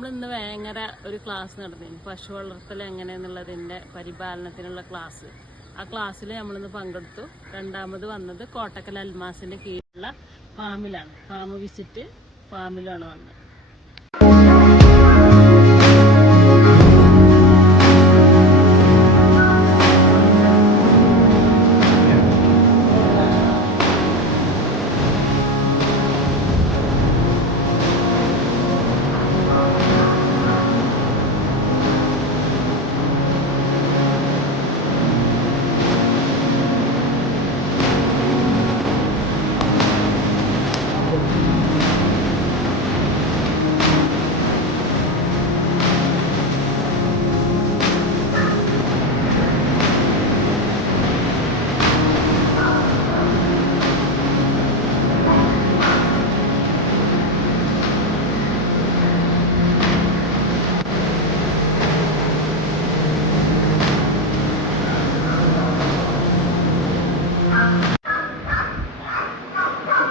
നമ്മളിന്ന് ഭയങ്കര ഒരു ക്ലാസ് നടന്നിരുന്നു, പശു വളർത്തൽ എങ്ങനെയെന്നുള്ളതിൻ്റെ പരിപാലനത്തിനുള്ള ക്ലാസ്. ആ ക്ലാസ്സിൽ നമ്മളിന്ന് പങ്കെടുത്തു. രണ്ടാമത് വന്നത് കോട്ടക്കൽ അൽമാസിൻ്റെ കീഴിലുള്ള ഫാമിലാണ്, ഫാം വിസിറ്റ് ഫാമിലാണ് വന്നത്.